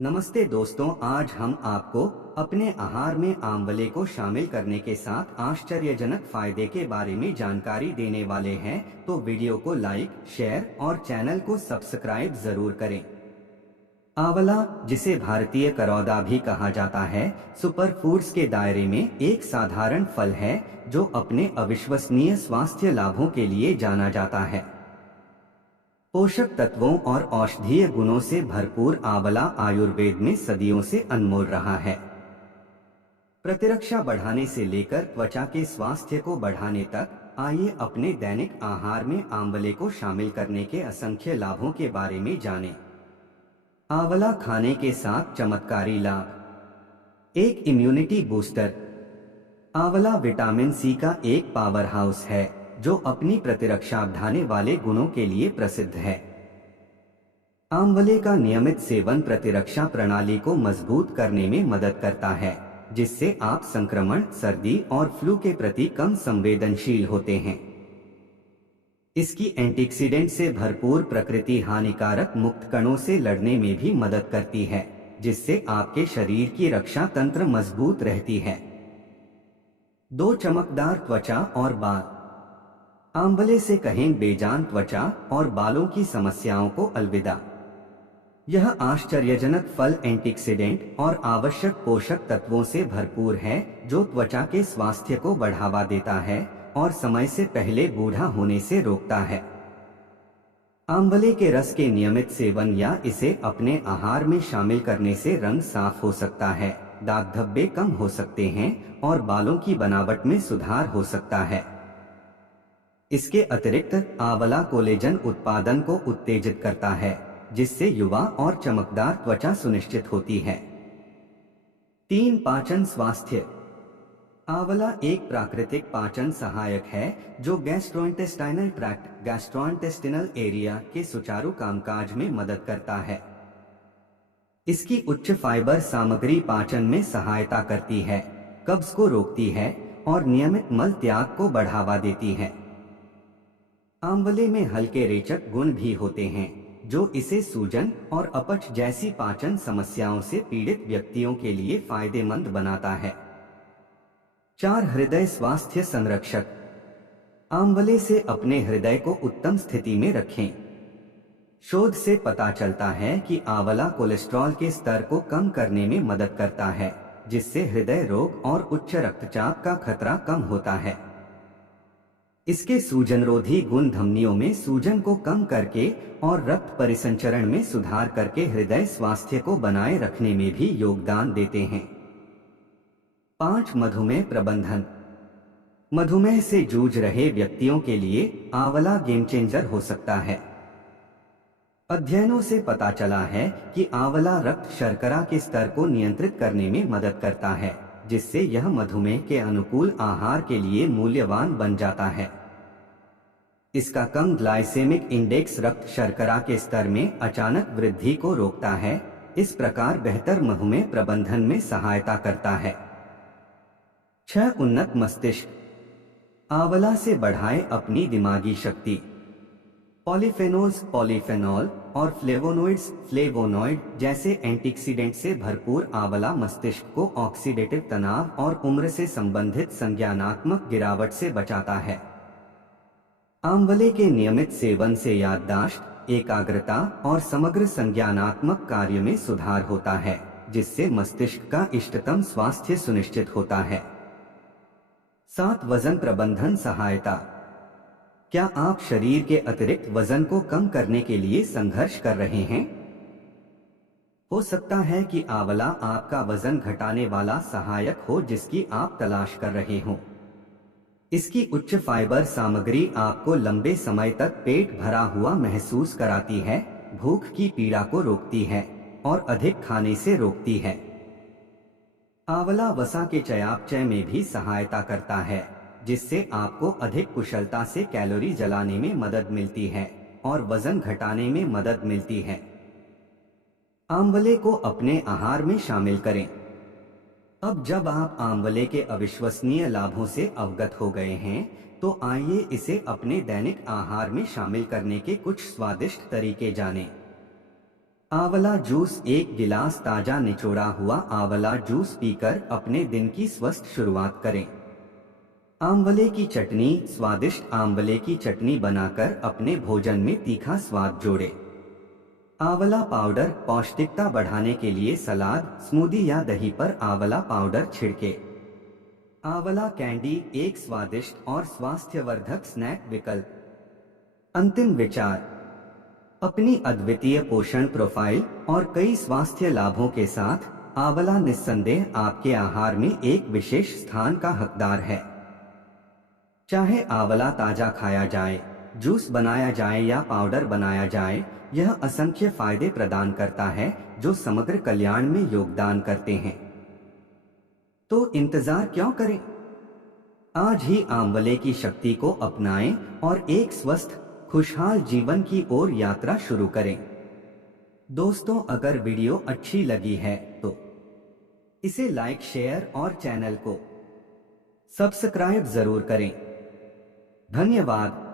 नमस्ते दोस्तों, आज हम आपको अपने आहार में आंवले को शामिल करने के साथ आश्चर्यजनक फायदे के बारे में जानकारी देने वाले हैं। तो वीडियो को लाइक, शेयर और चैनल को सब्सक्राइब जरूर करें। आंवला, जिसे भारतीय करौदा भी कहा जाता है, सुपर फूड्स के दायरे में एक साधारण फल है जो अपने अविश्वसनीय स्वास्थ्य लाभों के लिए जाना जाता है। पोषक तत्वों और औषधीय गुणों से भरपूर आंवला आयुर्वेद में सदियों से अनमोल रहा है। प्रतिरक्षा बढ़ाने से लेकर त्वचा के स्वास्थ्य को बढ़ाने तक, आइए अपने दैनिक आहार में आंवले को शामिल करने के असंख्य लाभों के बारे में जानें। आंवला खाने के साथ चमत्कारी लाभ। एक इम्यूनिटी बूस्टर। आंवला विटामिन सी का एक पावर हाउस है जो अपनी प्रतिरक्षा बढ़ाने वाले गुणों के लिए प्रसिद्ध है। आंवले का नियमित सेवन प्रतिरक्षा प्रणाली को मजबूत करने में मदद करता है, जिससे आप संक्रमण, सर्दी और फ्लू के प्रति कम संवेदनशील होते हैं। इसकी एंटीऑक्सीडेंट से भरपूर प्रकृति हानिकारक मुक्त कणों से लड़ने में भी मदद करती है, जिससे आपके शरीर की रक्षा तंत्र मजबूत रहती है। दो चमकदार त्वचा और बाल। आंवले से कहें बेजान त्वचा और बालों की समस्याओं को अलविदा। यह आश्चर्यजनक फल एंटीऑक्सीडेंट और आवश्यक पोषक तत्वों से भरपूर है जो त्वचा के स्वास्थ्य को बढ़ावा देता है और समय से पहले बूढ़ा होने से रोकता है। आंवले के रस के नियमित सेवन या इसे अपने आहार में शामिल करने से रंग साफ हो सकता है, दाग धब्बे कम हो सकते हैं और बालों की बनावट में सुधार हो सकता है। इसके अतिरिक्त आंवला कोलेजन उत्पादन को उत्तेजित करता है, जिससे युवा और चमकदार त्वचा सुनिश्चित होती है। 3. पाचन स्वास्थ्य। आंवला एक प्राकृतिक पाचन सहायक है जो गैस्ट्रोइंटेस्टाइनल ट्रैक्ट, गैस्ट्रोइंटेस्टिनल एरिया के सुचारू कामकाज में मदद करता है। इसकी उच्च फाइबर सामग्री पाचन में सहायता करती है, कब्ज को रोकती है और नियमित मल त्याग को बढ़ावा देती है। आंवले में हल्के रेचक गुण भी होते हैं जो इसे सूजन और अपच जैसी पाचन समस्याओं से पीड़ित व्यक्तियों के लिए फायदेमंद बनाता है। 4. हृदय स्वास्थ्य संरक्षक। आंवले से अपने हृदय को उत्तम स्थिति में रखें। शोध से पता चलता है कि आंवला कोलेस्ट्रॉल के स्तर को कम करने में मदद करता है, जिससे हृदय रोग और उच्च रक्तचाप का खतरा कम होता है। इसके सूजनरोधी गुण धमनियों में सूजन को कम करके और रक्त परिसंचरण में सुधार करके हृदय स्वास्थ्य को बनाए रखने में भी योगदान देते हैं। 5. मधुमेह प्रबंधन। मधुमेह से जूझ रहे व्यक्तियों के लिए आंवला गेम चेंजर हो सकता है। अध्ययनों से पता चला है कि आंवला रक्त शर्करा के स्तर को नियंत्रित करने में मदद करता है, जिससे यह मधुमेह के अनुकूल आहार के लिए मूल्यवान बन जाता है। इसका कम ग्लाइसेमिक इंडेक्स रक्त शर्करा के स्तर में अचानक वृद्धि को रोकता है, इस प्रकार बेहतर मधुमेह प्रबंधन में सहायता करता है। 6. उन्नत मस्तिष्क। आंवला से बढ़ाएं अपनी दिमागी शक्ति। पॉलीफेनोल्स, पॉलीफेनॉल और फ्लेवोनॉइड जैसे एंटीऑक्सीडेंट से भरपूर आंवला मस्तिष्क को ऑक्सीडेटिव तनाव और उम्र से संबंधित संज्ञानात्मक गिरावट से बचाता है। आंवले के नियमित सेवन से याददाश्त, एकाग्रता और समग्र संज्ञानात्मक कार्य में सुधार होता है, जिससे मस्तिष्क का इष्टतम स्वास्थ्य सुनिश्चित होता है। 7. वजन प्रबंधन सहायता। क्या आप शरीर के अतिरिक्त वजन को कम करने के लिए संघर्ष कर रहे हैं? हो सकता है कि आंवला आपका वजन घटाने वाला सहायक हो जिसकी आप तलाश कर रहे हों। इसकी उच्च फाइबर सामग्री आपको लंबे समय तक पेट भरा हुआ महसूस कराती है, भूख की पीड़ा को रोकती है और अधिक खाने से रोकती है। आंवला वसा के चयापचय में भी सहायता करता है, जिससे आपको अधिक कुशलता से कैलोरी जलाने में मदद मिलती है और वजन घटाने में मदद मिलती है। आंवले को अपने आहार में शामिल करें। अब जब आप आंवले के अविश्वसनीय लाभों से अवगत हो गए हैं, तो आइए इसे अपने दैनिक आहार में शामिल करने के कुछ स्वादिष्ट तरीके जानें। आंवला जूस। एक गिलास ताजा निचोड़ा हुआ आंवला जूस पीकर अपने दिन की स्वस्थ शुरुआत करें। आंवले की चटनी। स्वादिष्ट आंवले की चटनी बनाकर अपने भोजन में तीखा स्वाद जोड़ें। आंवला पाउडर। पौष्टिकता बढ़ाने के लिए सलाद, स्मूदी या दही पर आंवला पाउडर छिड़के। आंवला कैंडी। एक स्वादिष्ट और स्वास्थ्यवर्धक स्नैक विकल्प। अंतिम विचार। अपनी अद्वितीय पोषण प्रोफाइल और कई स्वास्थ्य लाभों के साथ आंवला निस्संदेह आपके आहार में एक विशेष स्थान का हकदार है। चाहे आंवला ताजा खाया जाए, जूस बनाया जाए या पाउडर बनाया जाए, यह असंख्य फायदे प्रदान करता है जो समग्र कल्याण में योगदान करते हैं। तो इंतजार क्यों करें? आज ही आंवले की शक्ति को अपनाएं और एक स्वस्थ, खुशहाल जीवन की ओर यात्रा शुरू करें। दोस्तों, अगर वीडियो अच्छी लगी है तो इसे लाइक, शेयर और चैनल को सब्सक्राइब जरूर करें। धन्यवाद।